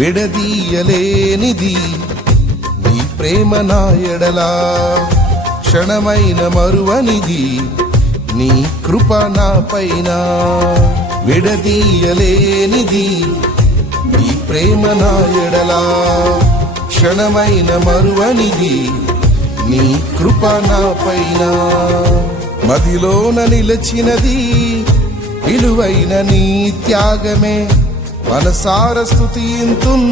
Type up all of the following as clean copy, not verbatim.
విడదీయలేనిది నీ ప్రేమ నా ఎడలా, క్షణమైన మరువనిది నీ కృప నా పైన. విడదీయలేనిది నీ ప్రేమ నా ఎడలా, క్షణమైన మరువనిది నీ కృప నా పైన. మదిలోన నిలచినది విలువైన నీ త్యాగమే, మనసార స్తుతింతున్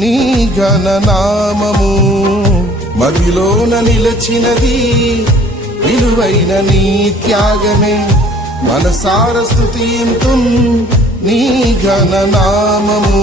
నీ ఘననామము. మదిలోన నిలచినది విలువైన నీ త్యాగమే, మనసార స్తుతింతున్ నీ ఘననామము.